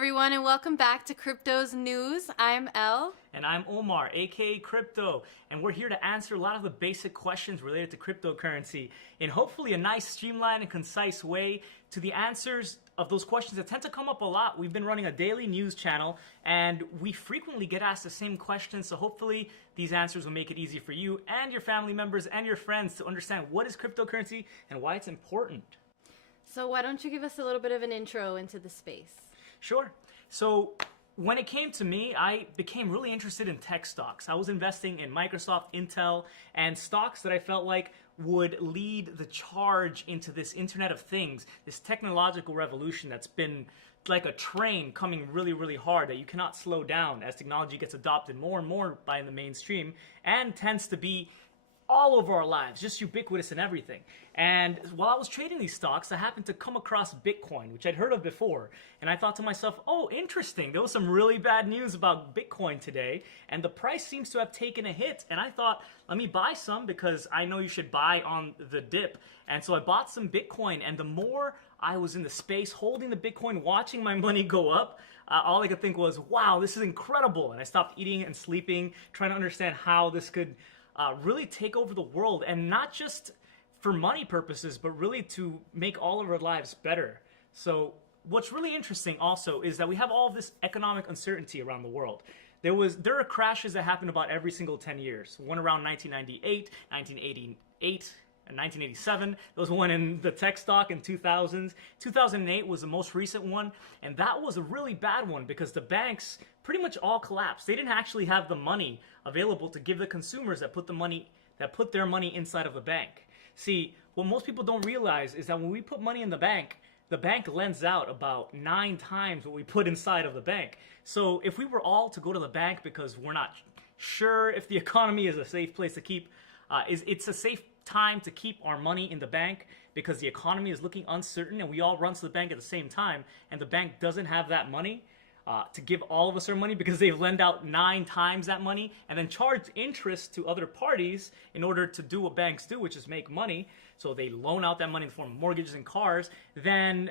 everyone, and welcome back to Crypto's News. I'm Elle. And I'm Omar, aka Crypto, and we're here to answer a lot of the basic questions related to cryptocurrency in hopefully a nice, streamlined, and concise way to the answers of those questions that tend to come up a lot. We've been running a daily news channel, and we frequently get asked the same questions, so hopefully these answers will make it easy for you and your family members and your friends to understand what is cryptocurrency and why it's important. So why don't you give us a little bit of an intro into the space? Sure. So when it came to me, I became really interested in tech stocks. I was investing in Microsoft, Intel, and stocks that I felt like would lead the charge into this Internet of Things, this technological revolution that's been like a train coming really, really hard that you cannot slow down as technology gets adopted more and more by the mainstream and tends to be all over our lives, just ubiquitous in everything. And while I was trading these stocks, I happened to come across Bitcoin, which I'd heard of before. And I thought to myself, oh, interesting. There was some really bad news about Bitcoin today, and the price seems to have taken a hit. And I thought, let me buy some because I know you should buy on the dip. And so I bought some Bitcoin, and the more I was in the space holding the Bitcoin, watching my money go up, all I could think was, wow, this is incredible. And I stopped eating and sleeping, trying to understand how this could really take over the world, and not just for money purposes, but really to make all of our lives better. So what's really interesting also is that we have all of this economic uncertainty around the world. There are crashes that happen about every single 10 years. One around 1998, 1988, and 1987. There was one in the tech stock in 2000s. 2008 was the most recent one, and that was a really bad one because the banks pretty much all collapsed. They didn't actually have the money available to give the consumers that put their money inside of the bank. See, what most people don't realize is that when we put money in the bank lends out about 9 times what we put inside of the bank. So if we were all to go to the bank because we're not sure if the economy is a safe place to keep, it's a safe time to keep our money in the bank because the economy is looking uncertain and we all run to the bank at the same time, and the bank doesn't have that money to give all of us our money because they lend out 9 times that money and then charge interest to other parties in order to do what banks do, which is make money. So they loan out that money in the form of mortgages and cars. Then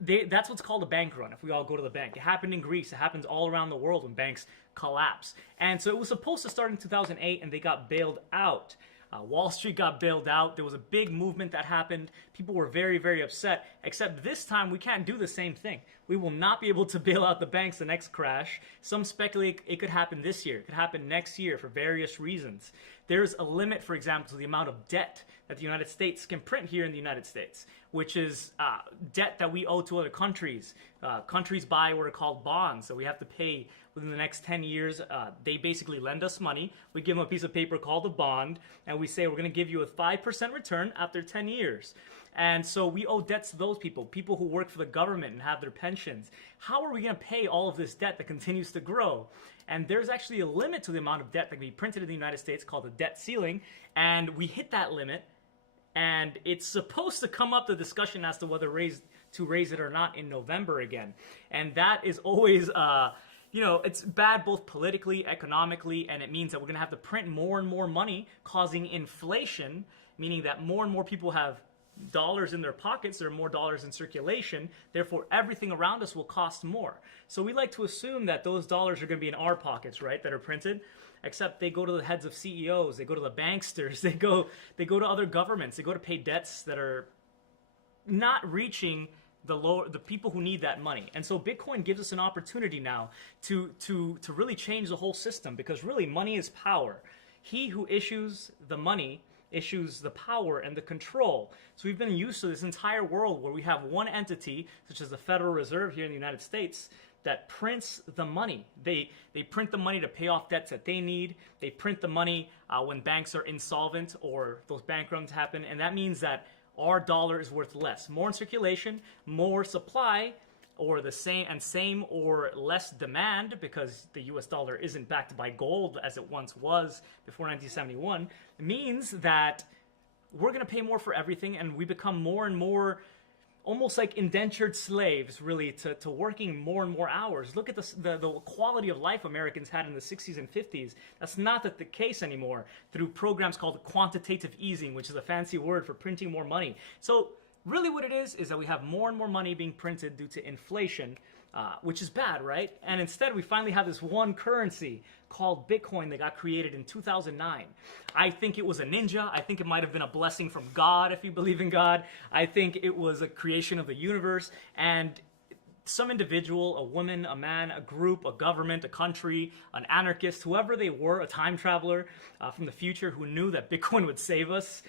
that's what's called a bank run if we all go to the bank. It happened in Greece. It happens all around the world when banks collapse. And so it was supposed to start in 2008, and they got bailed out. Wall Street got bailed out. There was a big movement that happened. People were very, very upset, except this time we can't do the same thing. We will not be able to bail out the banks the next crash. Some speculate it could happen this year. It could happen next year for various reasons. There's a limit, for example, to the amount of debt that the United States can print here in the United States, which is debt that we owe to other countries. Countries buy what are called bonds, so we have to pay within the next 10 years. They basically lend us money. We give them a piece of paper called a bond, and we say we're going to give you a 5% return after 10 years. And so we owe debts to those people who work for the government and have their pensions. How are we going to pay all of this debt that continues to grow? And there's actually a limit to the amount of debt that can be printed in the United States called the debt ceiling, and we hit that limit, and it's supposed to come up the discussion as to whether to raise it or not in November again. And that is always it's bad both politically, economically, and it means that we're going to have to print more and more money, causing inflation, meaning that more and more people have dollars in their pockets, there are more dollars in circulation, therefore everything around us will cost more. So we like to assume that those dollars are going to be in our pockets, right, that are printed, except they go to the heads of CEOs, they go to the banksters, they go to other governments, they go to pay debts that are not reaching the people who need that money. And so Bitcoin gives us an opportunity now to really change the whole system, because really money is power. He who issues the money issues the power and the control. So we've been used to this entire world where we have one entity, such as the Federal Reserve here in the United States, that prints the money. They print the money to pay off debts that they need. They print the money when banks are insolvent or those bank runs happen, and that means that our dollar is worth less. More in circulation, more supply, or the same or less demand, because the US dollar isn't backed by gold as it once was before 1971, means that we're going to pay more for everything, and we become more and more almost like indentured slaves, really, to working more and more hours. Look at the quality of life Americans had in the 60s and 50s. That's not the case anymore through programs called quantitative easing, which is a fancy word for printing more money. So really what it is that we have more and more money being printed due to inflation, which is bad, right? And instead we finally have this one currency called Bitcoin that got created in 2009. I think it was a ninja. I think it might have been a blessing from God, if you believe in God. I think it was a creation of the universe, and some individual, a woman, a man, a group, a government, a country, an anarchist, whoever they were, a time traveler from the future who knew that Bitcoin would save us,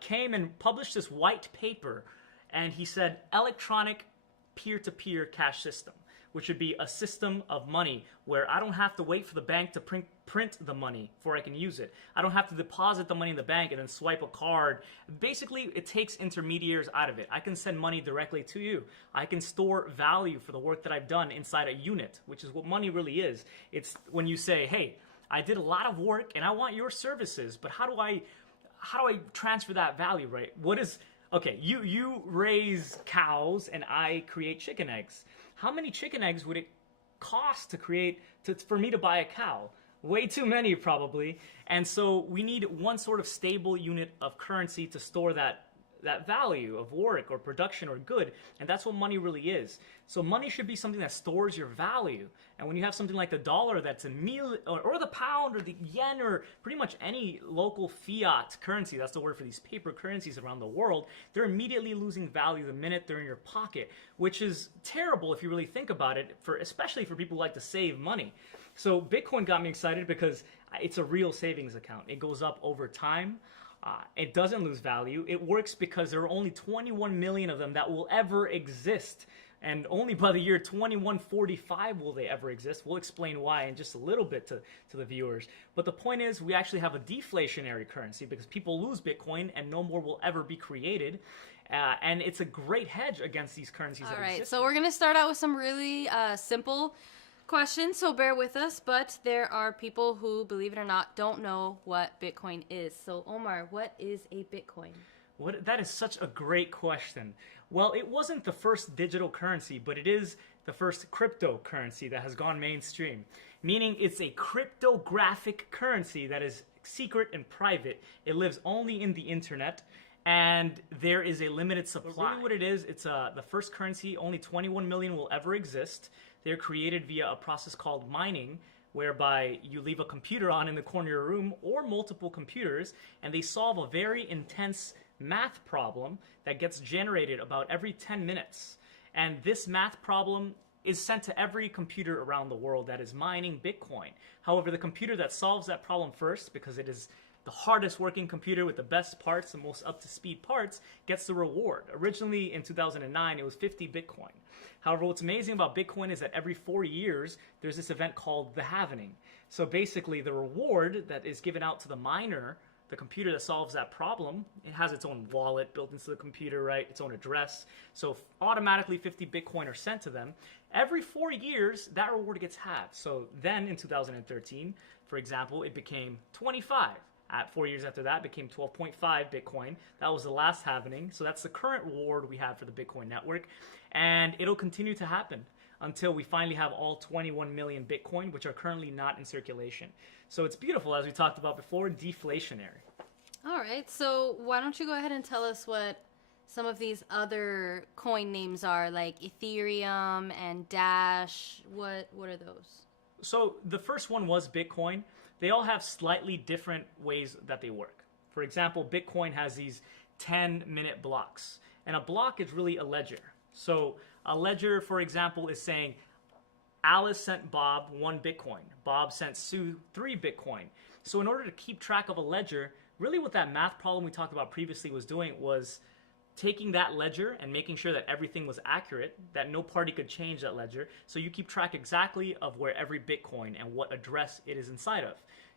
came and published this white paper, and he said electronic peer-to-peer cash system, which would be a system of money where I don't have to wait for the bank to print the money before I can use it. I don't have to deposit the money in the bank and then swipe a card. Basically, it takes intermediaries out of it. I can send money directly to you. I can store value for the work that I've done inside a unit, which is what money really is. It's when you say, hey, I did a lot of work and I want your services, but how do I transfer that value, right? Okay, you raise cows and I create chicken eggs. How many chicken eggs would it cost for me to buy a cow? Way too many, probably. And so we need one sort of stable unit of currency to store that value of work or production or good, and that's what money really is. So money should be something that stores your value. And when you have something like the dollar that's a meal, or the pound or the yen or pretty much any local fiat currency, that's the word for these paper currencies around the world, they're immediately losing value the minute they're in your pocket, which is terrible if you really think about it, especially for people who like to save money. So Bitcoin got me excited because it's a real savings account. It goes up over time. It doesn't lose value. It works because there are only 21 million of them that will ever exist. And only by the year 2145 will they ever exist. We'll explain why in just a little bit to the viewers. But the point is, we actually have a deflationary currency because people lose Bitcoin and no more will ever be created. And it's a great hedge against these currencies that exist. All right, so we're going to start out with some really simple questions, so bear with us, but there are people who, believe it or not, don't know what Bitcoin is. So Omar, what is a Bitcoin? That is such a great question. Well, it wasn't the first digital currency, but it is the first cryptocurrency that has gone mainstream, meaning it's a cryptographic currency that is secret and private. It lives only in the internet, and there is a limited supply. But really what it is, it's the first currency, only 21 million will ever exist. They're created via a process called mining, whereby you leave a computer on in the corner of your room or multiple computers, and they solve a very intense math problem that gets generated about every 10 minutes. And this math problem is sent to every computer around the world that is mining Bitcoin. However, the computer that solves that problem first, because it is the hardest working computer with the best parts, the most up-to-speed parts, gets the reward. Originally, in 2009, it was 50 Bitcoin. However, what's amazing about Bitcoin is that every 4 years, there's this event called the halvening. So basically, the reward that is given out to the miner, the computer that solves that problem, it has its own wallet built into the computer, right? Its own address. So automatically 50 Bitcoin are sent to them. Every 4 years, that reward gets halved. So then in 2013, for example, it became 25. At 4 years after that, it became 12.5 Bitcoin. That was the last halvening. So that's the current reward we have for the Bitcoin network. And it'll continue to happen until we finally have all 21 million Bitcoin, which are currently not in circulation. So it's beautiful, as we talked about before, deflationary. All right, so why don't you go ahead and tell us what some of these other coin names are, like Ethereum and Dash. What are those? So the first one was Bitcoin. They all have slightly different ways that they work. For example, Bitcoin has these 10-minute blocks. And a block is really a ledger. So a ledger, for example, is saying Alice sent Bob 1 Bitcoin. Bob sent Sue 3 Bitcoin. So in order to keep track of a ledger, really what that math problem we talked about previously was doing was taking that ledger and making sure that everything was accurate, that no party could change that ledger, so you keep track exactly of where every Bitcoin and what address it is inside of.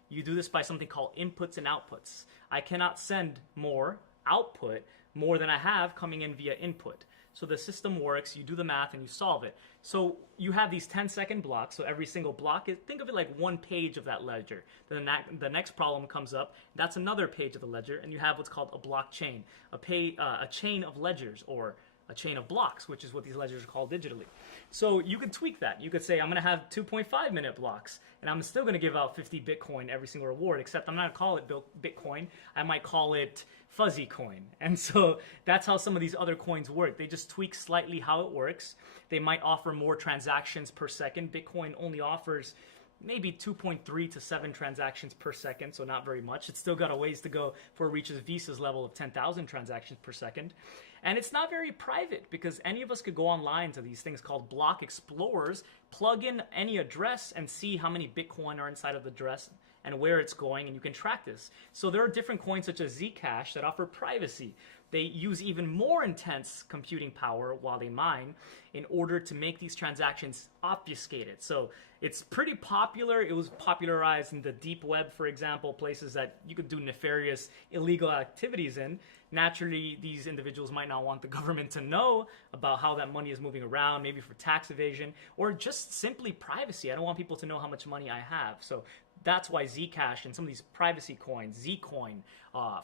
You do this by something called inputs and outputs. I cannot send more than I have coming in via input. So the system works, you do the math, and you solve it. So you have these 10-second blocks, so every single block, think of it like one page of that ledger. Then the next problem comes up, that's another page of the ledger, and you have what's called a blockchain, a chain of ledgers, or a chain of blocks, which is what these ledgers are called digitally. So you could tweak that. You could say, I'm going to have 2.5 minute blocks, and I'm still going to give out 50 Bitcoin every single reward, except I'm not going to call it Bitcoin. I might call it fuzzy coin. And so that's how some of these other coins work. They just tweak slightly how it works. They might offer more transactions per second. Bitcoin only offers maybe 2.3 to 7 transactions per second, so not very much. It's still got a ways to go before it reaches Visa's level of 10,000 transactions per second. And it's not very private, because any of us could go online to these things called block explorers, plug in any address, and see how many Bitcoin are inside of the address and where it's going, and you can track this. So there are different coins such as Zcash that offer privacy. They use even more intense computing power while they mine in order to make these transactions obfuscated. So it's pretty popular. It was popularized in the deep web, for example, places that you could do nefarious, illegal activities in. Naturally, these individuals might not want the government to know about how that money is moving around, maybe for tax evasion, or just simply privacy. I don't want people to know how much money I have. So that's why Zcash and some of these privacy coins, Zcoin,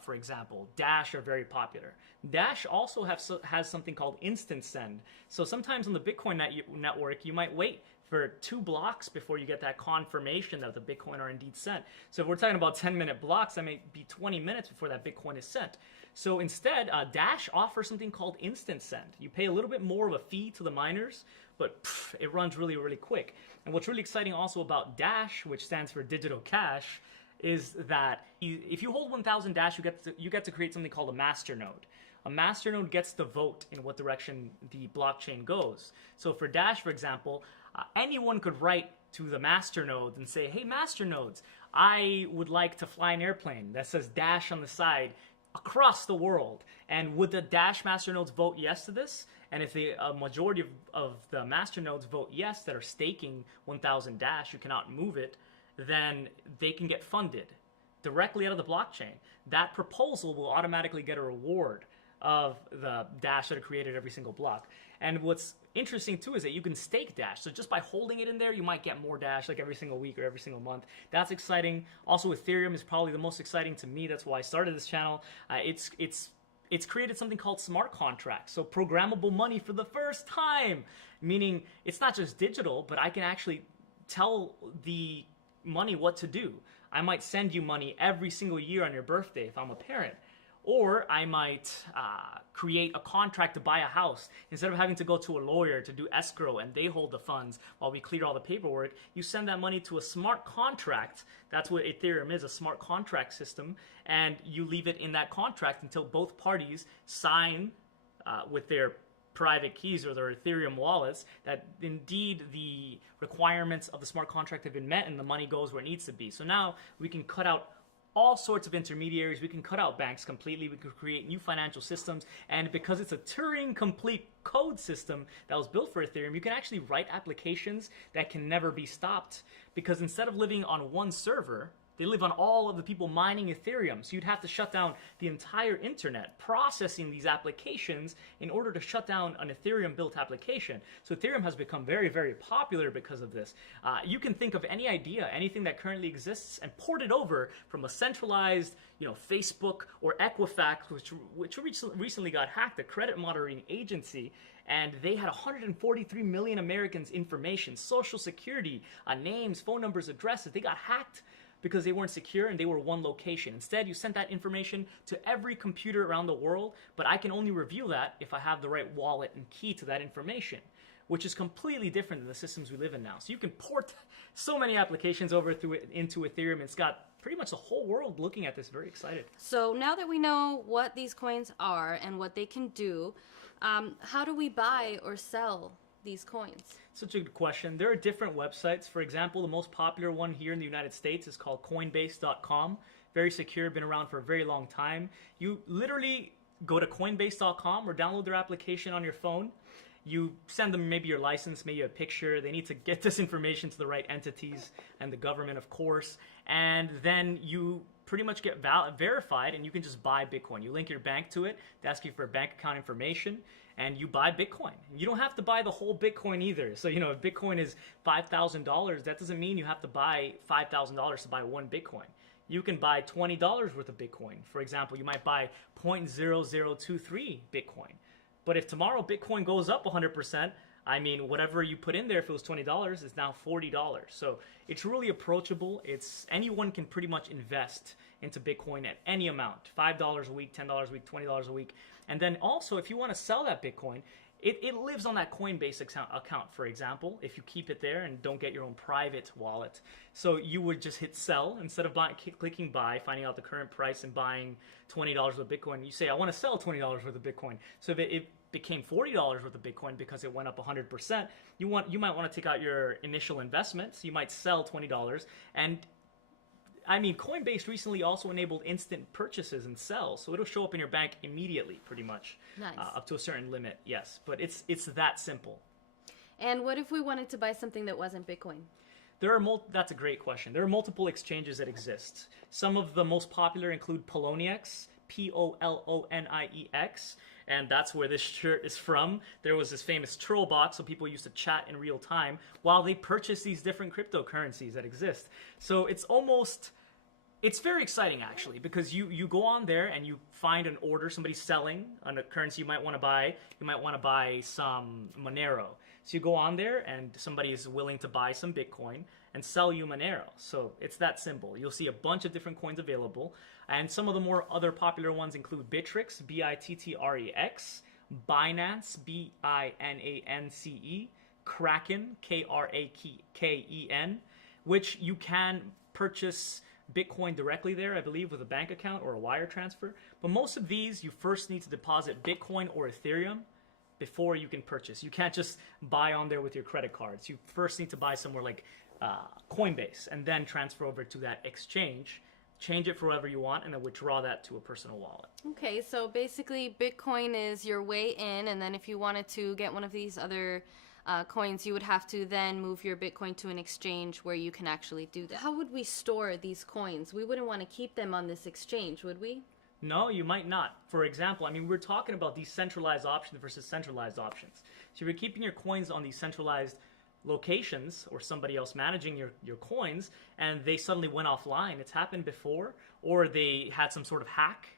for example, Dash are very popular. Dash also has something called instant send. So sometimes on the Bitcoin network, you might wait for 2 blocks before you get that confirmation that the Bitcoin are indeed sent. So if we're talking about 10-minute blocks, that may be 20 minutes before that Bitcoin is sent. So instead, Dash offers something called instant send. You pay a little bit more of a fee to the miners, but it runs really, really quick. And what's really exciting also about Dash, which stands for digital cash, is that if you hold 1,000 Dash, you get to create something called a master node. A master node gets to vote in what direction the blockchain goes. So for Dash, for example, anyone could write to the master nodes and say, hey, master nodes, I would like to fly an airplane that says Dash on the side across the world. And would the Dash master nodes vote yes to this? And if the majority of the master nodes vote yes, that are staking 1,000 Dash, you cannot move it, then they can get funded directly out of the blockchain. That proposal will automatically get a reward of the Dash that are created every single block. And what's interesting too is that you can stake Dash. So just by holding it in there, you might get more Dash like every single week or every single month. That's exciting. Also, Ethereum is probably the most exciting to me. That's why I started this channel. It's created something called smart contracts. So programmable money for the first time, meaning it's not just digital, but I can actually tell the money what to do. I might send you money every single year on your birthday if I'm a parent. Or I might create a contract to buy a house. Instead of having to go to a lawyer to do escrow and they hold the funds while we clear all the paperwork, you send that money to a smart contract. That's what Ethereum is, a smart contract system. And you leave it in that contract until both parties sign with their private keys or their Ethereum wallets that indeed the requirements of the smart contract have been met and the money goes where it needs to be. So now we can cut out all sorts of intermediaries. We can cut out banks completely. We can create new financial systems. And because it's a Turing-complete code system that was built for Ethereum, you can actually write applications that can never be stopped. Because instead of living on one server, they live on all of the people mining Ethereum. So you'd have to shut down the entire internet processing these applications in order to shut down an Ethereum-built application. So Ethereum has become very, very popular because of this. You can think of any idea, anything that currently exists, and port it over from a centralized, Facebook or Equifax, which recently got hacked, a credit monitoring agency. And they had 143 million Americans' information, social security, names, phone numbers, addresses. They got hacked because they weren't secure and they were one location. Instead, you sent that information to every computer around the world, but I can only reveal that if I have the right wallet and key to that information, which is completely different than the systems we live in now. So you can port so many applications over into Ethereum. It's got pretty much the whole world looking at this, very excited. So now that we know what these coins are and what they can do, how do we buy or sell these coins? Such a good question. There are different websites. For example, the most popular one here in the United States is called Coinbase.com. Very secure, been around for a very long time. You literally go to Coinbase.com or download their application on your phone. You send them maybe your license, maybe a picture. They need to get this information to the right entities and the government, of course. And then you pretty much get verified and you can just buy Bitcoin. You link your bank to it. They ask you for bank account information. And you buy Bitcoin. You don't have to buy the whole Bitcoin either. So, if Bitcoin is $5,000, that doesn't mean you have to buy $5,000 to buy one Bitcoin. You can buy $20 worth of Bitcoin. For example, you might buy 0.0023 Bitcoin. But if tomorrow Bitcoin goes up 100%, I mean, whatever you put in there, if it was $20, is now $40. So it's really approachable. Anyone can pretty much invest into Bitcoin at any amount, $5 a week, $10 a week, $20 a week. And then also, if you want to sell that Bitcoin, it lives on that Coinbase account, for example, if you keep it there and don't get your own private wallet. So you would just hit sell instead of clicking buy, finding out the current price and buying $20 worth of Bitcoin. You say, I want to sell $20 worth of Bitcoin. So if it became $40 worth of Bitcoin because it went up 100%, you might want to take out your initial investments. You might sell $20. And I mean, Coinbase recently also enabled instant purchases and sells, so it'll show up in your bank immediately, pretty much. Nice. Up to a certain limit, yes. But it's that simple. And what if we wanted to buy something that wasn't Bitcoin? That's a great question. There are multiple exchanges that exist. Some of the most popular include Poloniex, Poloniex, and that's where this shirt is from. There was this famous troll bot, so people used to chat in real time while they purchase these different cryptocurrencies that exist. So it's very exciting, actually, because you go on there and you find an order, somebody's selling on a currency you might want to buy. You might want to buy some Monero. So you go on there and somebody is willing to buy some Bitcoin and sell you Monero. So it's that simple. You'll see a bunch of different coins available. And some of the more other popular ones include Bittrex, Bittrex, Binance, Binance, Kraken, Kraken, which you can purchase Bitcoin directly there, I believe, with a bank account or a wire transfer. But most of these, you first need to deposit Bitcoin or Ethereum before you can purchase. You can't just buy on there with your credit cards. You first need to buy somewhere like Coinbase and then transfer over to that exchange, change it for whatever you want, and then withdraw that to a personal wallet. Okay, so basically Bitcoin is your way in, and then if you wanted to get one of these other coins, you would have to then move your Bitcoin to an exchange where you can actually do that. How would we store these coins? We wouldn't want to keep them on this exchange, would we? No, you might not. For example, I mean, we're talking about decentralized options versus centralized options. So if you're keeping your coins on these centralized locations or somebody else managing your coins and they suddenly went offline, it's happened before, or they had some sort of hack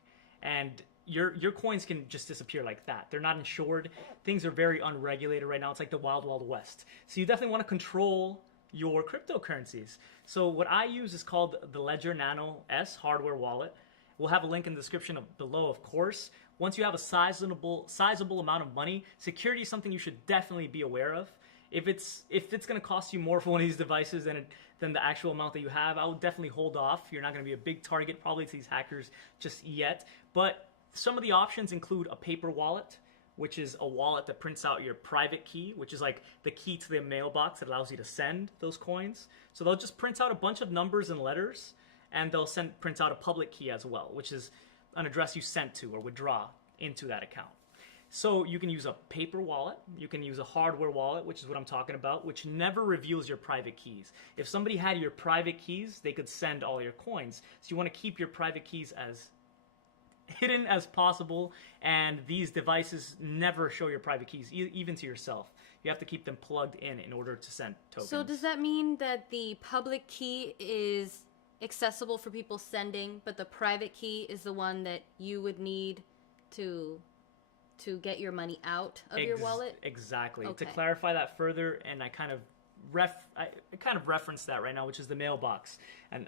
and your coins can just disappear like that. They're not insured. Things are very unregulated right now. It's like the wild, wild west. So you definitely want to control your cryptocurrencies. So what I use is called the Ledger Nano S hardware wallet. We'll have a link in the description below, of course. Once you have a sizable amount of money, security is something you should definitely be aware of. If it's going to cost you more for one of these devices than the actual amount that you have, I would definitely hold off. You're not going to be a big target probably to these hackers just yet. But some of the options include a paper wallet, which is a wallet that prints out your private key, which is like the key to the mailbox that allows you to send those coins. So they'll just print out a bunch of numbers and letters, and they'll print out a public key as well, which is an address you sent to or withdraw into that account. So you can use a paper wallet, you can use a hardware wallet, which is what I'm talking about, which never reveals your private keys. If somebody had your private keys, they could send all your coins. So you want to keep your private keys as hidden as possible, and these devices never show your private keys, even to yourself. You have to keep them plugged in order to send tokens. So does that mean that the public key is accessible for people sending, but the private key is the one that you would need to get your money out of your wallet? Exactly. Okay. To clarify that further, and I kind of reference that right now, which is the mailbox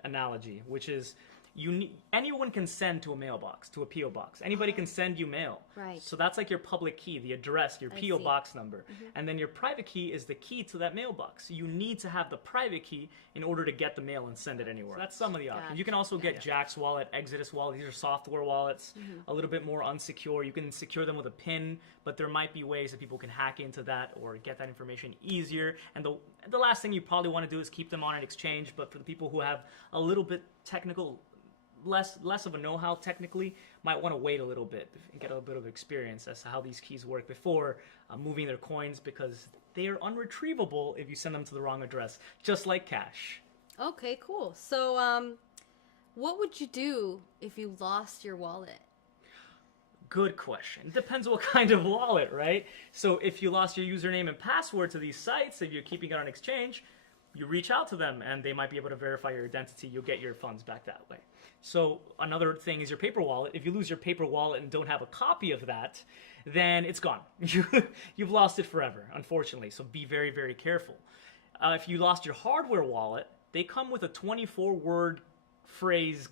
analogy, which is anyone can send to a mailbox, to a P.O. box. Anybody can send you mail. Right. So that's like your public key, the address, your P.O. see. box number. Mm-hmm. And then your private key is the key to that mailbox. You need to have the private key in order to get the mail and send it anywhere. So that's some of the options. You can also get Jack's wallet, Exodus wallet. These are software wallets, a little bit more unsecure. You can secure them with a PIN, but there might be ways that people can hack into that or get that information easier. And the last thing you probably want to do is keep them on an exchange, but for the people who have a little bit technical, less of a know-how technically, might want to wait a little bit and get a bit of experience as to how these keys work before moving their coins, because they are unretrievable if you send them to the wrong address, just like cash. Okay, cool. So what would you do if you lost your wallet? Good question. Depends what kind of wallet, right? So if you lost your username and password to these sites, if you're keeping it on exchange, you reach out to them and they might be able to verify your identity. You'll get your funds back that way. So another thing is your paper wallet. If you lose your paper wallet and don't have a copy of that, then it's gone. You've lost it forever, unfortunately. So be very, very careful. If you lost your hardware wallet, they come with a 24-word phrase.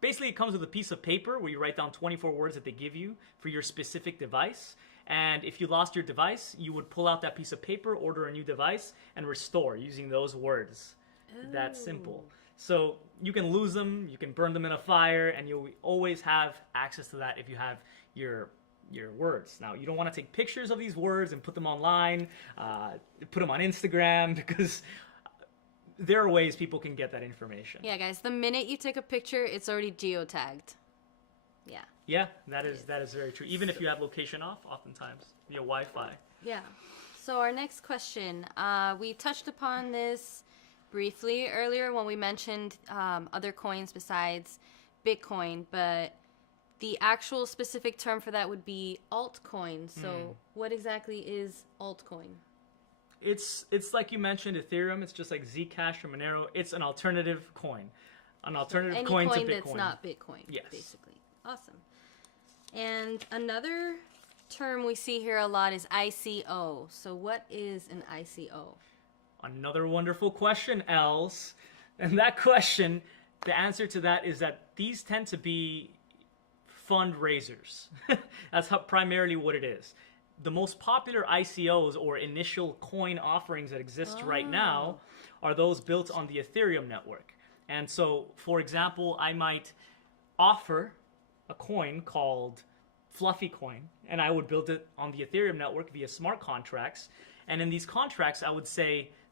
Basically, it comes with a piece of paper where you write down 24 words that they give you for your specific device. And if you lost your device, you would pull out that piece of paper, order a new device, and restore using those words. That simple. So you can lose them, you can burn them in a fire, and you'll always have access to that if you have your words. Now, you don't want to take pictures of these words and put them online, put them on Instagram, because there are ways people can get that information. Yeah, guys, the minute you take a picture, it's already geotagged. Yeah. Yeah, that is very true. Even if you have location off, oftentimes, via Wi-Fi. Yeah. So our next question, we touched upon this briefly earlier when we mentioned other coins besides Bitcoin, but the actual specific term for that would be altcoin. So what exactly is altcoin? It's like you mentioned, Ethereum. It's just like Zcash or Monero. It's an alternative coin. An alternative Any coin to Bitcoin. that's not Bitcoin, Yes. basically. Awesome. And another term we see here a lot is ICO. So what is an ICO? Another wonderful question, Els. And that question, the answer to that is that these tend to be fundraisers. That's primarily what it is. The most popular ICOs, or initial coin offerings that exist right now, are those built on the Ethereum network. And so, for example, I might offer a coin called Fluffy Coin, and I would build it on the Ethereum network via smart contracts. And in these contracts,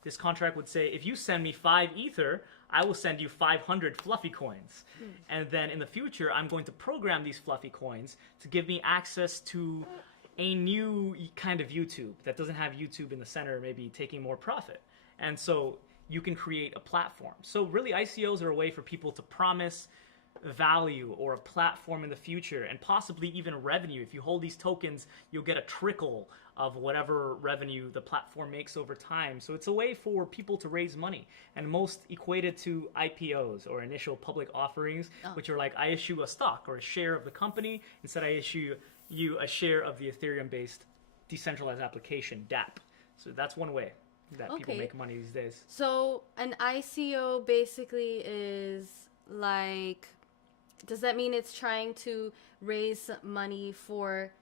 this contract would say, if you send me 5 Ether, I will send you 500 Fluffy Coins. And then in the future, I'm going to program these Fluffy Coins to give me access to a new kind of YouTube that doesn't have YouTube in the center, maybe taking more profit. And so you can create a platform. So really, ICOs are a way for people to promise value or a platform in the future, and possibly even revenue. If you hold these tokens, you'll get a trickle of whatever revenue the platform makes over time. So it's a way for people to raise money, and most equated to IPOs, or initial public offerings, which are like, I issue a stock or a share of the company. Instead, I issue you a share of the Ethereum-based decentralized application, DApp. So that's one way that people make money these days. So an ICO basically is like, does that mean it's trying to raise money for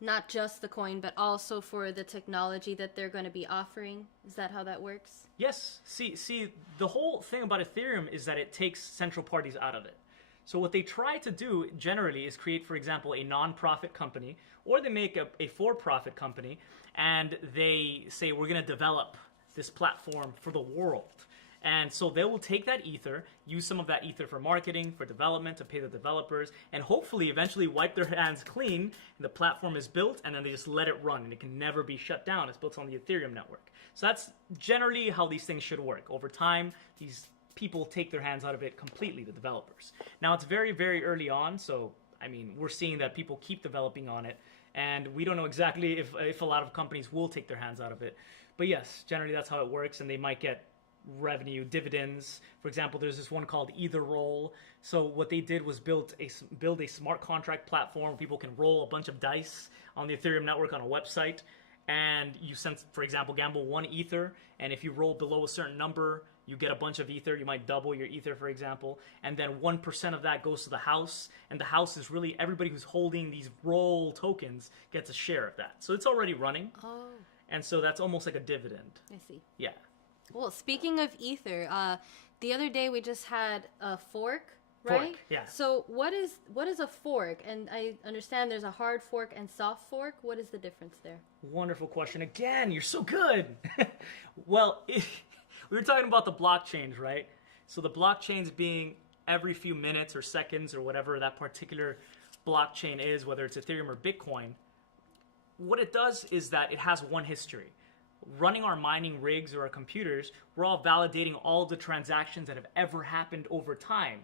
not just the coin, but also for the technology that they're going to be offering? Is that how that works? Yes. See, the whole thing about Ethereum is that it takes central parties out of it. So what they try to do generally is create, for example, a non-profit company, or they make a for-profit company, and they say, we're going to develop this platform for the world. And so they will take that Ether, use some of that Ether for marketing, for development, to pay the developers, and hopefully eventually wipe their hands clean, and the platform is built, and then they just let it run, and it can never be shut down. It's built on the Ethereum network. So that's generally how these things should work. Over time, these people take their hands out of it completely, the developers. Now, it's very, very early on, so, I mean, we're seeing that people keep developing on it, and we don't know exactly if a lot of companies will take their hands out of it. But yes, generally that's how it works, and they might get revenue, dividends. For example, there's this one called Either Roll. So what they did was build a smart contract platform. People can roll a bunch of dice on the Ethereum network on a website, and you send, for example, gamble 1 Ether, and if you roll below a certain number, you get a bunch of Ether. You might double your Ether, for example, and then 1% of that goes to the house, and the house is really everybody who's holding these roll tokens gets a share of that. So it's already running. Oh. And so that's almost like a dividend. I see. Yeah. Well, speaking of Ether, the other day we just had a fork, right? Fork, yeah. So what is a fork? And I understand there's a hard fork and soft fork. What is the difference there? Wonderful question. Again, you're so good. Well, we were talking about the blockchains, right? So the blockchains being every few minutes or seconds or whatever that particular blockchain is, whether it's Ethereum or Bitcoin, what it does is that it has one history. Running our mining rigs or our computers, we're all validating all the transactions that have ever happened over time.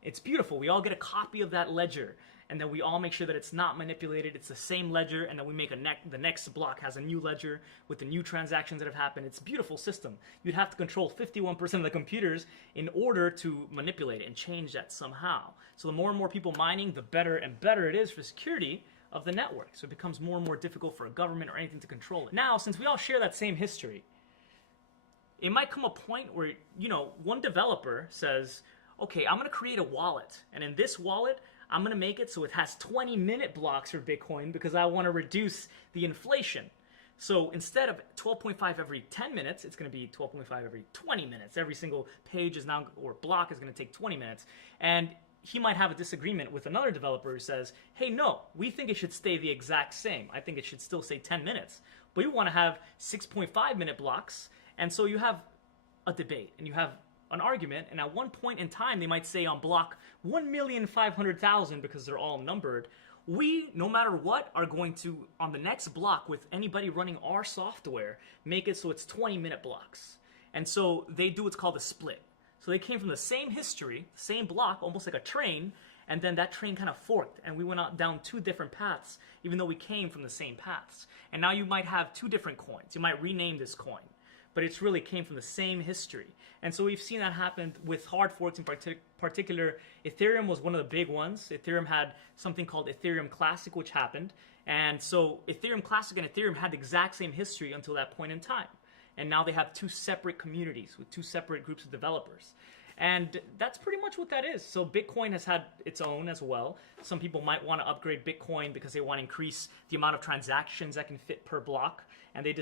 It's beautiful. We all get a copy of that ledger, and then we all make sure that it's not manipulated. It's the same ledger, and then we make the next block has a new ledger with the new transactions that have happened. It's a beautiful system. You'd have to control 51% of the computers in order to manipulate it and change that somehow. So the more and more people mining, the better and better it is for security. of the network. So it becomes more and more difficult for a government or anything to control it. Now, since we all share that same history, it might come a point where, one developer says, okay, I'm going to create a wallet. And in this wallet, I'm going to make it so it has 20-minute blocks for Bitcoin because I want to reduce the inflation. So instead of 12.5 every 10 minutes, it's going to be 12.5 every 20 minutes. Every single page is now, or block is going to take 20 minutes. And he might have a disagreement with another developer who says, hey, no, we think it should stay the exact same. I think it should still say 10 minutes. But you want to have 6.5-minute blocks. And so you have a debate and you have an argument. And at one point in time, they might say on block 1,500,000, because they're all numbered, we, no matter what, are going to, on the next block with anybody running our software, make it so it's 20-minute blocks. And so they do what's called a split. So they came from the same history, same block, almost like a train, and then that train kind of forked, and we went out down two different paths, even though we came from the same paths. And now you might have two different coins. You might rename this coin, but it's really came from the same history. And so we've seen that happen with hard forks in particular. Ethereum was one of the big ones. Ethereum had something called Ethereum Classic, which happened. And so Ethereum Classic and Ethereum had the exact same history until that point in time. And now they have two separate communities with two separate groups of developers. And that's pretty much what that is. So Bitcoin has had its own as well. Some people might want to upgrade Bitcoin because they want to increase the amount of transactions that can fit per block. And they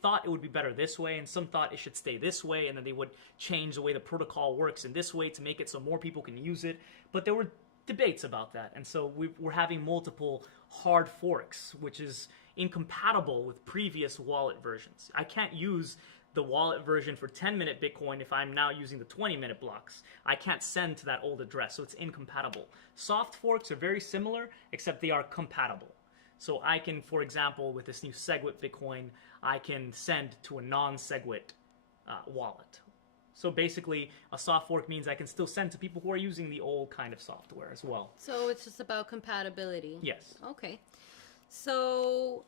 thought it would be better this way, and some thought it should stay this way, and then they would change the way the protocol works in this way to make it so more people can use it. But there were debates about that. And so we're having multiple hard forks, which is incompatible with previous wallet versions. I can't use the wallet version for 10-minute Bitcoin if I'm now using the 20-minute blocks. I can't send to that old address, so it's incompatible. Soft forks are very similar, except they are compatible. So I can, for example, with this new SegWit Bitcoin, I can send to a non-SegWit wallet. So basically, a soft fork means I can still send to people who are using the old kind of software as well. So it's just about compatibility. Yes. Okay. So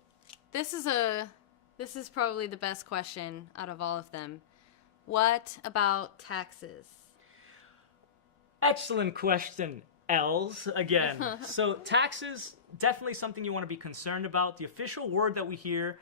this is probably the best question out of all of them. What about taxes? Excellent question, Els, again. So taxes, definitely something you want to be concerned about. The official word that we hear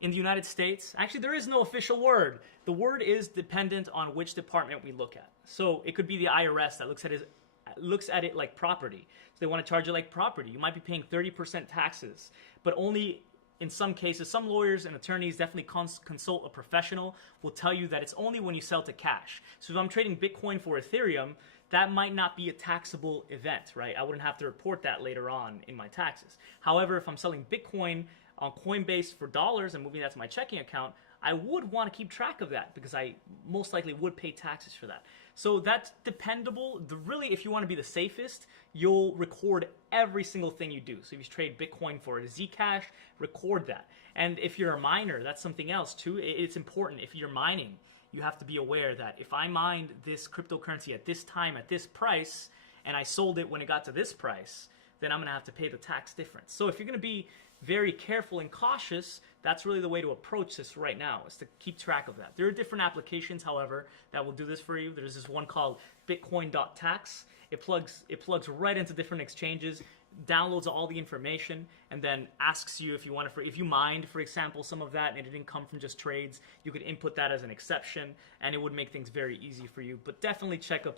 in the United States, actually there is no official word. The word is dependent on which department we look at. So it could be the IRS that looks at it like property. So they want to charge it like property. You might be paying 30% taxes, but only in some cases, some lawyers and attorneys definitely consult a professional, will tell you that it's only when you sell to cash. So if I'm trading Bitcoin for Ethereum, that might not be a taxable event, right? I wouldn't have to report that later on in my taxes. However, if I'm selling Bitcoin on Coinbase for dollars and moving that to my checking account, I would want to keep track of that because I most likely would pay taxes for that. So that's dependable. Really, if you want to be the safest, you'll record every single thing you do. So if you trade Bitcoin for Zcash, record that. And if you're a miner, that's something else too. It's important. If you're mining, you have to be aware that if I mined this cryptocurrency at this time, at this price, and I sold it when it got to this price, then I'm going to have to pay the tax difference. So if you're going to be very careful and cautious, that's really the way to approach this right now, is to keep track of that. There are different applications, however, that will do this for you. There's this one called Bitcoin.tax. It plugs right into different exchanges, downloads all the information, and then asks you if you mined, for example, some of that and it didn't come from just trades, you could input that as an exception, and it would make things very easy for you. But definitely check with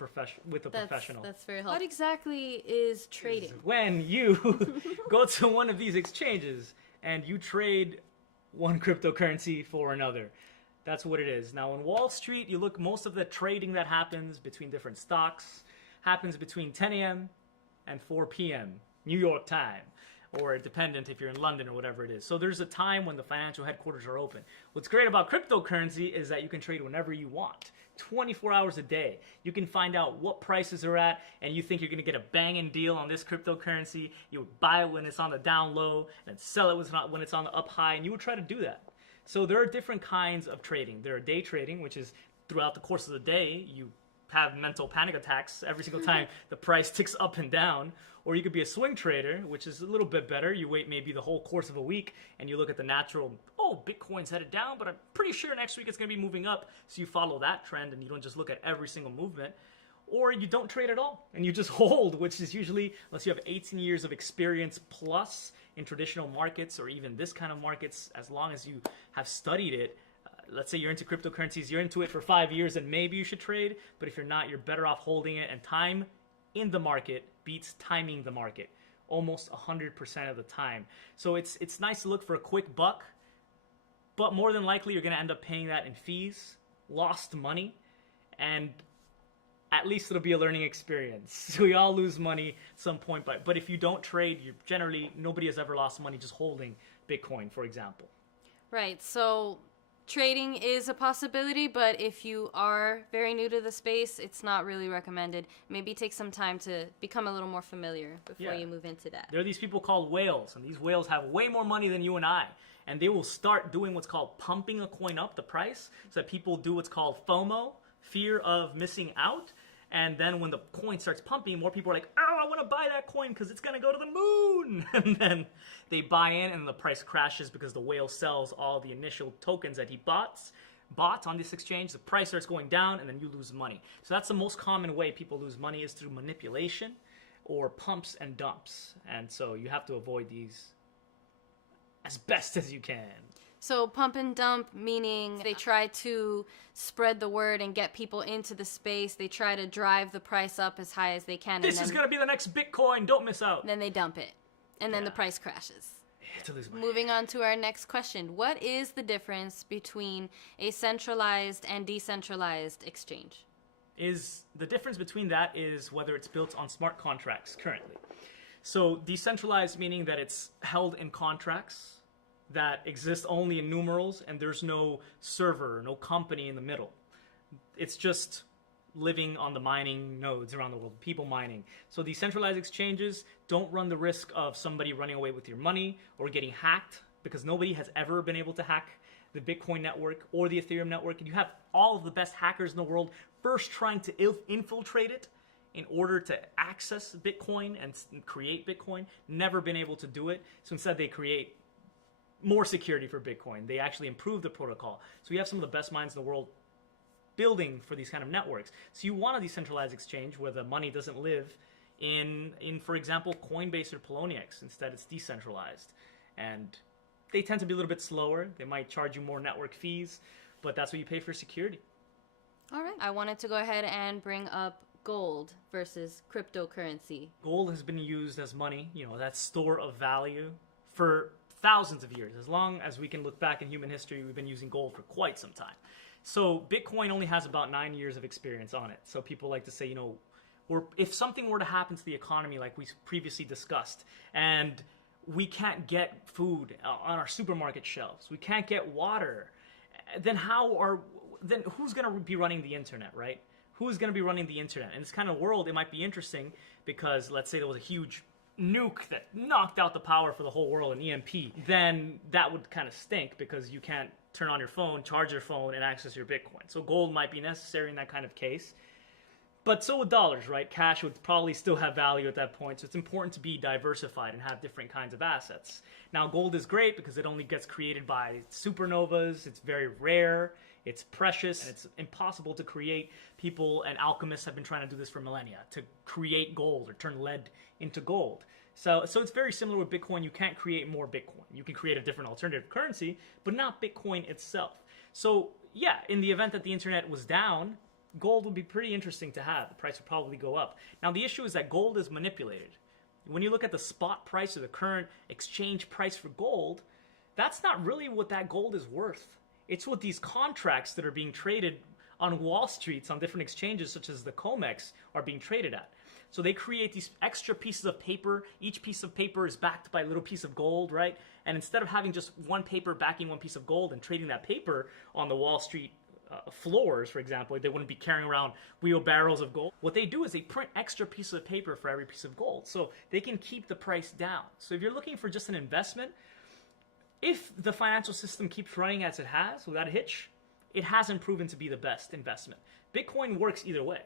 a professional. That's very helpful. What exactly is trading? When you go to one of these exchanges and you trade one cryptocurrency for another. That's what it is. Now, in Wall Street, you look, most of the trading that happens between different stocks happens between 10 a.m. and 4 p.m. New York time, or dependent if you're in London or whatever it is. So there's a time when the financial headquarters are open. What's great about cryptocurrency is that you can trade whenever you want, 24 hours a day. You can find out what prices are at, and you think you're going to get a banging deal on this cryptocurrency. You would buy it when it's on the down low and sell it when it's on the up high, and you would try to do that. So there are different kinds of trading. There are day trading, which is throughout the course of the day, you have mental panic attacks every single time the price ticks up and down. Or you could be a swing trader, which is a little bit better. You wait maybe the whole course of a week and you look at the natural, Bitcoin's headed down, but I'm pretty sure next week it's going to be moving up. So you follow that trend and you don't just look at every single movement. or you don't trade at all and you just hold, which is usually, unless you have 18 years of experience plus in traditional markets or even this kind of markets, as long as you have studied it. Let's say you're into cryptocurrencies, you're into it for 5 years, and maybe you should trade. But if you're not, you're better off holding it. And time in the market beats timing the market almost 100% of the time. So it's nice to look for a quick buck, but more than likely you're going to end up paying that in fees, lost money, and at least it'll be a learning experience. We all lose money at some point, but if you don't trade, you generally, nobody has ever lost money just holding Bitcoin, for example. Right. So trading is a possibility, but if you are very new to the space, it's not really recommended. Maybe take some time to become a little more familiar before you move into that. There are these people called whales, and these whales have way more money than you and I. And they will start doing what's called pumping a coin up the price, so that people do what's called FOMO, fear of missing out. And then when the coin starts pumping, more people are like, oh, I want to buy that coin because it's going to go to the moon. And then they buy in and the price crashes because the whale sells all the initial tokens that he bought on this exchange. The price starts going down and then you lose money. So that's the most common way people lose money, is through manipulation or pumps and dumps. And so you have to avoid these as best as you can. So pump and dump, meaning they try to spread the word and get people into the space. They try to drive the price up as high as they can. This is going to be the next Bitcoin. Don't miss out. Then they dump it. And then the price crashes. To lose money. Moving on to our next question. What is the difference between a centralized and decentralized exchange? The difference between that is whether it's built on smart contracts currently. So decentralized meaning that it's held in contracts that exist only in numerals, and there's no server, no company in the middle. It's just living on the mining nodes around the world, people mining. So decentralized exchanges don't run the risk of somebody running away with your money or getting hacked, because nobody has ever been able to hack the Bitcoin network or the Ethereum network. And you have all of the best hackers in the world first trying to infiltrate it in order to access Bitcoin and create Bitcoin, never been able to do it. So instead they create more security for Bitcoin. They actually improve the protocol. So you have some of the best minds in the world building for these kind of networks. So you want a decentralized exchange where the money doesn't live in for example, Coinbase or Poloniex. Instead, it's decentralized. And they tend to be a little bit slower. They might charge you more network fees, but that's what you pay for security. All right. I wanted to go ahead and bring up gold versus cryptocurrency. Gold has been used as money, that store of value, for thousands of years. As long as we can look back in human history, we've been using gold for quite some time. So Bitcoin only has about 9 years of experience on it. So people like to say, if something were to happen to the economy like we previously discussed, and we can't get food on our supermarket shelves, we can't get water, then who's going to be running the internet, right? Who's going to be running the internet? In this kind of world, it might be interesting because let's say there was a huge nuke that knocked out the power for the whole world, an EMP, then that would kind of stink because you can't turn on your phone, charge your phone, and access your Bitcoin. So gold might be necessary in that kind of case. But so would dollars, right? Cash would probably still have value at that point. So it's important to be diversified and have different kinds of assets. Now, gold is great because it only gets created by supernovas. It's very rare. It's precious. And it's impossible to create. People and alchemists have been trying to do this for millennia, to create gold or turn lead into gold. So it's very similar with Bitcoin. You can't create more Bitcoin. You can create a different alternative currency, but not Bitcoin itself. So yeah, in the event that the internet was down, gold would be pretty interesting to have. The price would probably go up. Now, the issue is that gold is manipulated. When you look at the spot price or the current exchange price for gold, that's not really what that gold is worth. It's what these contracts that are being traded on Wall Street, on different exchanges, such as the COMEX, are being traded at. So they create these extra pieces of paper. Each piece of paper is backed by a little piece of gold, right? And instead of having just one paper backing one piece of gold and trading that paper on the Wall Street floors, for example, they wouldn't be carrying around wheelbarrows of gold. What they do is they print extra pieces of paper for every piece of gold, so they can keep the price down. So if you're looking for just an investment, if the financial system keeps running as it has without a hitch, it hasn't proven to be the best investment. Bitcoin works either way,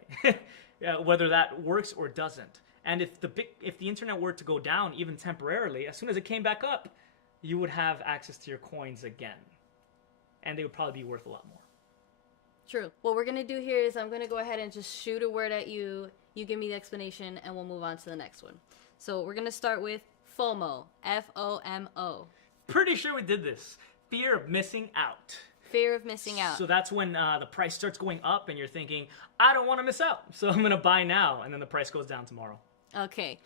whether that works or doesn't. And if the internet were to go down, even temporarily, as soon as it came back up, you would have access to your coins again, and they would probably be worth a lot more. True. What we're going to do here is I'm going to go ahead and just shoot a word at you. You give me the explanation, and we'll move on to the next one. So we're going to start with FOMO. FOMO. Pretty sure we did this. Fear of missing out. Fear of missing out. So that's when the price starts going up and you're thinking, I don't want to miss out, so I'm going to buy now, and then the price goes down tomorrow. Okay.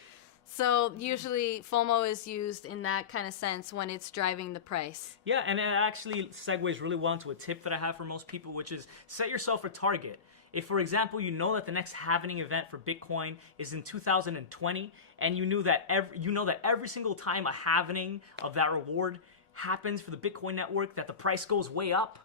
So usually FOMO is used in that kind of sense when it's driving the price. Yeah, and it actually segues really well into a tip that I have for most people, which is set yourself a target. If, for example, you know that the next halving event for Bitcoin is in 2020, and you know that every single time a halving of that reward happens for the Bitcoin network, that the price goes way up,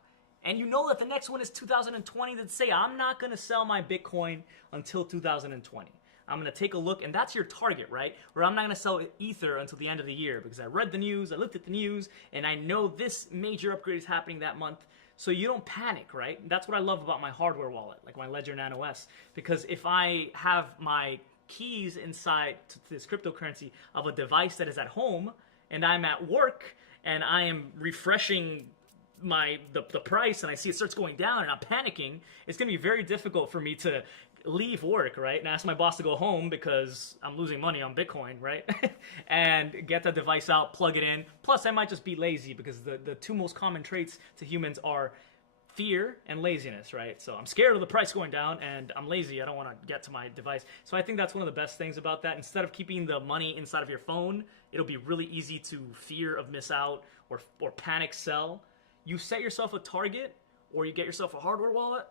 and you know that the next one is 2020, then say, I'm not going to sell my Bitcoin until 2020. I'm going to take a look, and that's your target, right? Or I'm not going to sell Ether until the end of the year because I read the news, I looked at the news, and I know this major upgrade is happening that month. So you don't panic, right? That's what I love about my hardware wallet, like my Ledger Nano S, because if I have my keys inside to this cryptocurrency of a device that is at home, and I'm at work, and I am refreshing the price, and I see it starts going down, and I'm panicking, it's going to be very difficult for me to leave work, right, and ask my boss to go home because I'm losing money on Bitcoin, right, and get the device out, plug it in. Plus, I might just be lazy because the two most common traits to humans are fear and laziness, right? So I'm scared of the price going down, and I'm lazy. I don't want to get to my device. So I think that's one of the best things about that. Instead of keeping the money inside of your phone, it'll be really easy to fear of miss out or panic sell. You set yourself a target, or you get yourself a hardware wallet,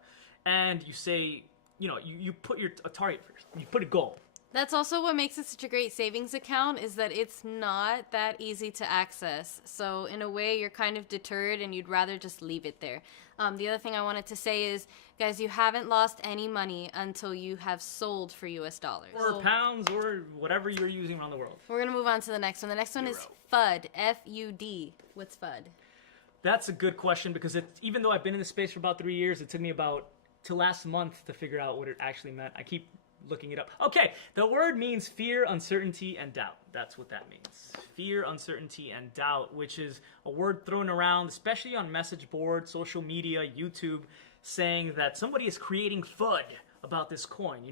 and you say, you put a target first. You put a goal. That's also what makes it such a great savings account, is that it's not that easy to access. So in a way, you're kind of deterred and you'd rather just leave it there. The other thing I wanted to say is, guys, you haven't lost any money until you have sold for US dollars. Or pounds, or whatever you're using around the world. We're going to move on to the next one. The next one is FUD. F-U-D. What's FUD? That's a good question, because even though I've been in this space for about 3 years, it took me till last month to figure out what it actually meant. I keep looking it up. Okay, the word means fear, uncertainty, and doubt. That's what that means. Fear, uncertainty, and doubt, which is a word thrown around, especially on message boards, social media, YouTube, saying that somebody is creating FUD about this coin.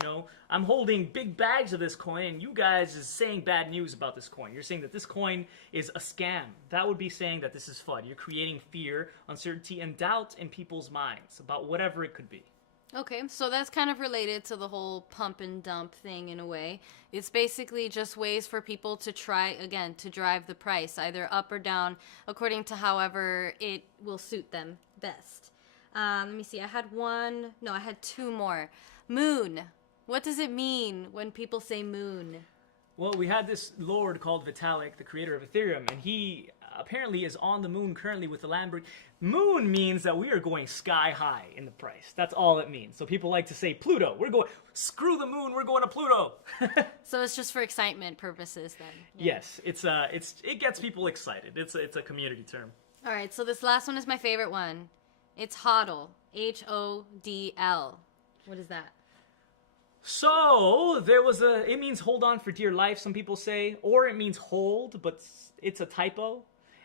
I'm holding big bags of this coin, and you guys is saying bad news about this coin. You're saying that this coin is a scam. That would be saying that this is FUD. You're creating fear, uncertainty, and doubt in people's minds about whatever it could be. Okay, so that's kind of related to the whole pump and dump thing in a way. It's basically just ways for people to try, again, to drive the price, either up or down, according to however it will suit them best. Let me see, I had two more. Moon. What does it mean when people say moon? Well, we had this lord called Vitalik, the creator of Ethereum, and he apparently is on the moon currently with the Lamborghini. Moon means that we are going sky high in the price. That's all it means. So people like to say Pluto. Screw the moon, we're going to Pluto. So it's just for excitement purposes then. Yeah. Yes, it gets people excited. It's a community term. All right, so this last one is my favorite one. It's HODL. H-O-D-L. What is that? So it means hold on for dear life, some people say, or it means hold, but it's a typo.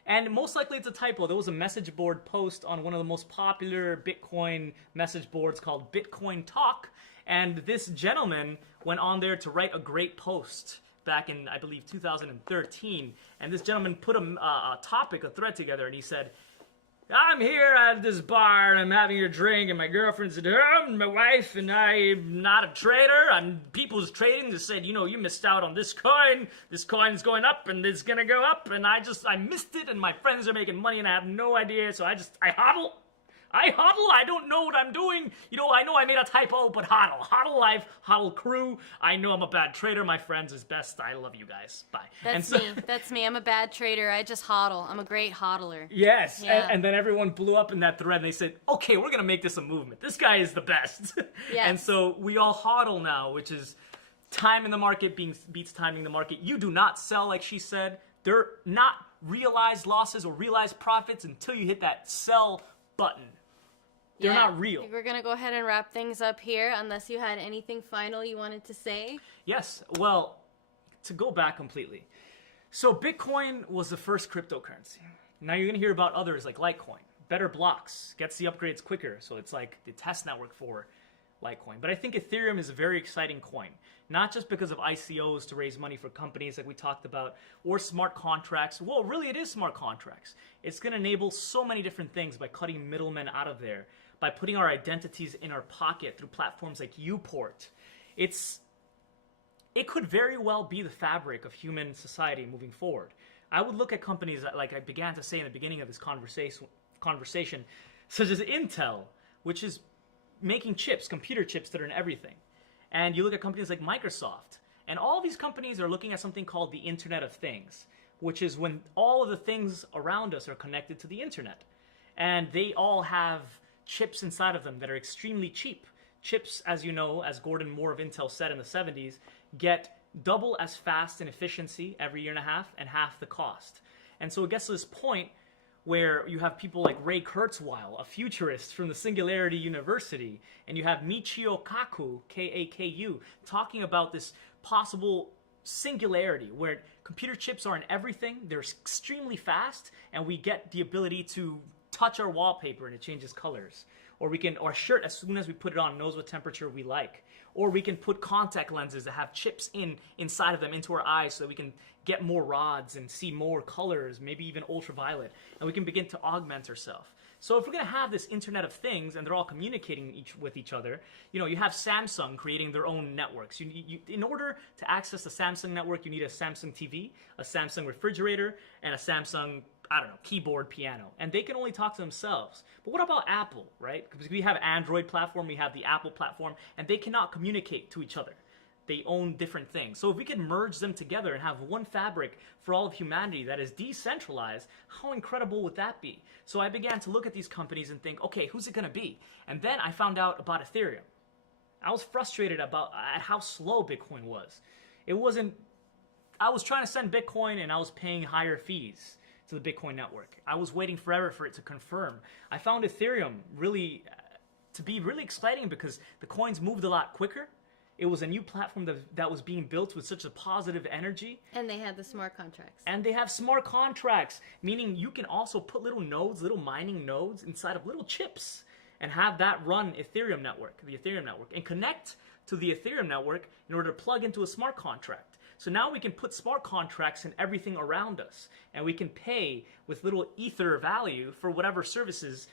And most likely it's a typo. There was a message board post on one of the most popular Bitcoin message boards called Bitcoin Talk, and this gentleman went on there to write a great post back in, I believe, 2013, and this gentleman put a thread together, and he said, I'm here at this bar, and I'm having a drink, and my girlfriend's at home, my wife, and I'm not a trader, and people's trading just said, you missed out on this coin's going up, and it's gonna go up, and I missed it, and my friends are making money, and I have no idea, so I hodl. I don't know what I'm doing. I know I made a typo, but hodl life, hodl crew. I know I'm a bad trader. My friends is best. I love you guys. Bye. That's me. I'm a bad trader. I just hodl. I'm a great hodler. Yes. Yeah. And then everyone blew up in that thread, and they said, okay, we're going to make this a movement. This guy is the best. Yes. And so we all hodl now, which is time in the market beats timing the market. You do not sell, like she said. They're not realized losses or realized profits until you hit that sell button. They're not real. I think we're going to go ahead and wrap things up here, unless you had anything final you wanted to say. Yes. Well, to go back completely. So Bitcoin was the first cryptocurrency. Now you're going to hear about others like Litecoin. better blocks, gets the upgrades quicker. So it's like the test network for Litecoin. But I think Ethereum is a very exciting coin, not just because of ICOs to raise money for companies like we talked about, or smart contracts. Well, really it is smart contracts. It's going to enable so many different things by cutting middlemen out of there, by putting our identities in our pocket through platforms like Uport. It could very well be the fabric of human society moving forward. I would look at companies that, like I began to say in the beginning of this conversation, such as Intel, which is making chips, computer chips that are in everything. And you look at companies like Microsoft, and all these companies are looking at something called the Internet of Things, which is when all of the things around us are connected to the internet. And they all have chips inside of them that are extremely cheap. Chips, as you know, as Gordon Moore of Intel said in the 70s, get double as fast in efficiency every year and half the cost. And so it gets to this point where you have people like Ray Kurzweil, a futurist from the Singularity University, and you have Michio Kaku, K-A-K-U, talking about this possible singularity where computer chips are in everything, they're extremely fast, and we get the ability to touch our wallpaper and it changes colors. Or our shirt, as soon as we put it on, knows what temperature we like. Or we can put contact lenses that have chips inside of them into our eyes so that we can get more rods and see more colors, maybe even ultraviolet. And we can begin to augment ourselves. So if we're going to have this Internet of Things and they're all communicating with each other, you have Samsung creating their own networks. In order to access the Samsung network, you need a Samsung TV, a Samsung refrigerator, and a Samsung, keyboard, piano. And they can only talk to themselves. But what about Apple, right? Because we have Android platform, we have the Apple platform, and they cannot communicate to each other. They own different things. So if we could merge them together and have one fabric for all of humanity that is decentralized, how incredible would that be? So I began to look at these companies and think, okay, who's it going to be? And then I found out about Ethereum. I was frustrated at how slow Bitcoin was. I was trying to send Bitcoin and I was paying higher fees to the Bitcoin network. I was waiting forever for it to confirm. I found Ethereum to be really exciting because the coins moved a lot quicker. It was a new platform that was being built with such a positive energy. And they had the smart contracts. And they have smart contracts, meaning you can also put little nodes, little mining nodes inside of little chips and have that run the Ethereum network, and connect to the Ethereum network in order to plug into a smart contract. So now we can put smart contracts in everything around us, and we can pay with little ether value for whatever services.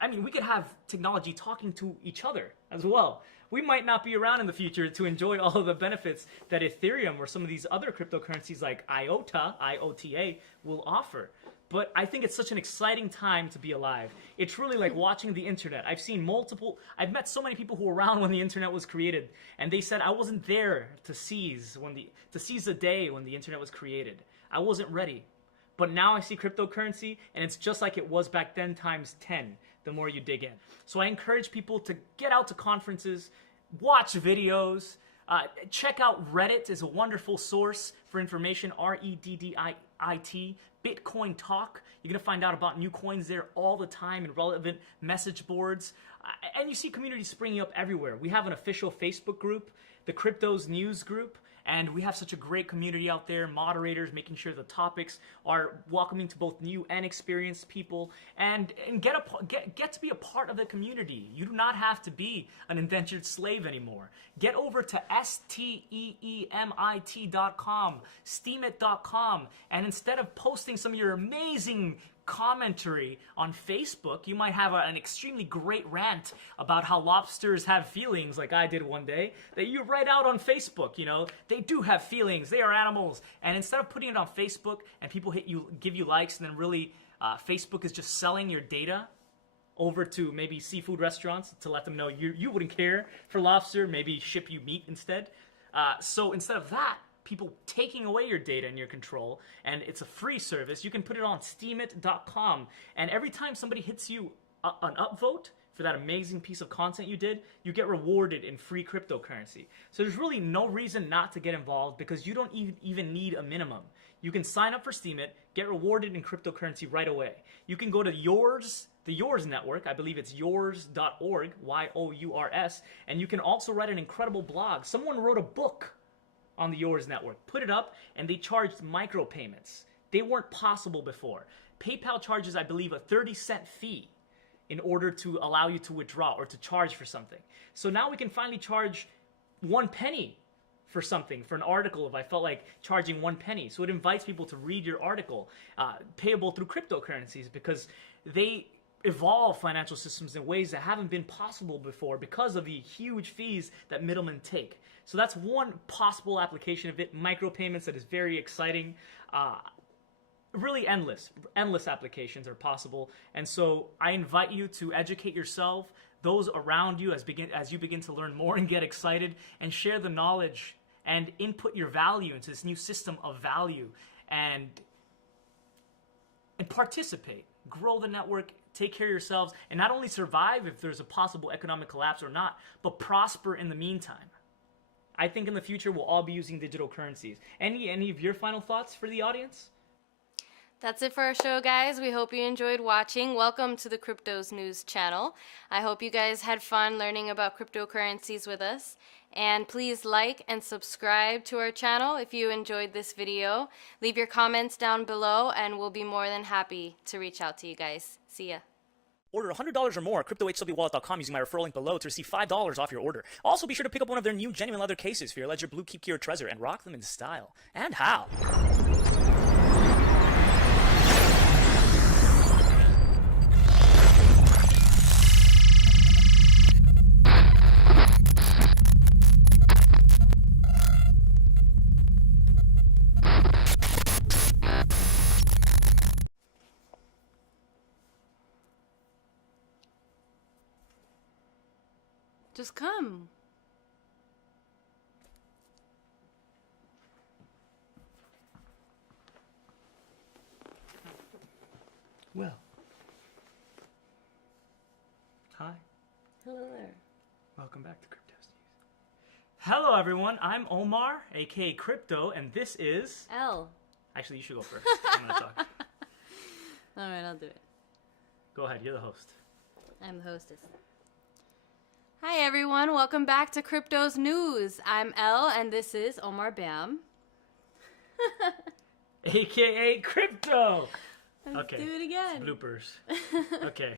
I mean, we could have technology talking to each other as well. We might not be around in the future to enjoy all of the benefits that Ethereum or some of these other cryptocurrencies like IOTA will offer. But I think it's such an exciting time to be alive. It's really like watching the internet. I've met so many people who were around when the internet was created, and they said I wasn't there to seize the day when the internet was created. I wasn't ready. But now I see cryptocurrency, and it's just like it was back then times 10, the more you dig in. So I encourage people to get out to conferences, watch videos, check out Reddit is a wonderful source for information, Reddit, Bitcoin Talk. You're going to find out about new coins there all the time and relevant message boards. And you see communities springing up everywhere. We have an official Facebook group, the Cryptos News group, and we have such a great community out there, moderators making sure the topics are welcoming to both new and experienced people, and get to be a part of the community. You do not have to be an indentured slave anymore. Get over to steemit.com, steemit.com, and instead of posting some of your amazing commentary on Facebook, you might have an extremely great rant about how lobsters have feelings, like I did one day, that you write out on Facebook. They do have feelings, they are animals. And instead of putting it on Facebook and people give you likes, and then really Facebook is just selling your data over to maybe seafood restaurants to let them know you wouldn't care for lobster, maybe ship you meat instead. So instead of that, people taking away your data and your control, and it's a free service, you can put it on steemit.com, and every time somebody hits you an upvote for that amazing piece of content you did, you get rewarded in free cryptocurrency. So there's really no reason not to get involved, because you don't even need a minimum. You can sign up for Steemit, get rewarded in cryptocurrency right away. You can go to the Yours network, I believe it's yours.org, YOURS, and you can also write an incredible blog. Someone wrote a book on the Yours network, put it up, and they charged micropayments. They weren't possible before. PayPal charges, I believe, a 30-cent fee in order to allow you to withdraw or to charge for something. So now we can finally charge 1 penny for something, for an article, if I felt like charging 1 penny. So it invites people to read your article, payable through cryptocurrencies, because they evolve financial systems in ways that haven't been possible before because of the huge fees that middlemen take. So that's one possible application of it, micropayments, that is very exciting. Really endless applications are possible. And so I invite you to educate yourself, those around you, as you begin to learn more and get excited, and share the knowledge and input your value into this new system of value, and participate, grow the network, take care of yourselves, and not only survive if there's a possible economic collapse or not, but prosper in the meantime. I think in the future we'll all be using digital currencies. Any of your final thoughts for the audience? That's it for our show, guys. We hope you enjoyed watching. Welcome to the Cryptos News channel. I hope you guys had fun learning about cryptocurrencies with us. And please like and subscribe to our channel if you enjoyed this video. Leave your comments down below, and we'll be more than happy to reach out to you guys. See ya. Order $100 or more at cryptohwwallet.com using my referral link below to receive $5 off your order. Also, be sure to pick up one of their new genuine leather cases for your Ledger Blue Keep Keyword Treasure and rock them in style. And how? Just come. Well. Hi. Hello there. Welcome back to Cryptos News. Hello, everyone. I'm Omar, aka Crypto, and this is... L. Actually, you should go first. I'm going to talk. All right, I'll do it. Go ahead. You're the host. I'm the hostess. Hi, everyone. Welcome back to Cryptos News. I'm L, and this is Omar Bam. aka Crypto. Let's Okay. do it again. Bloopers. Okay.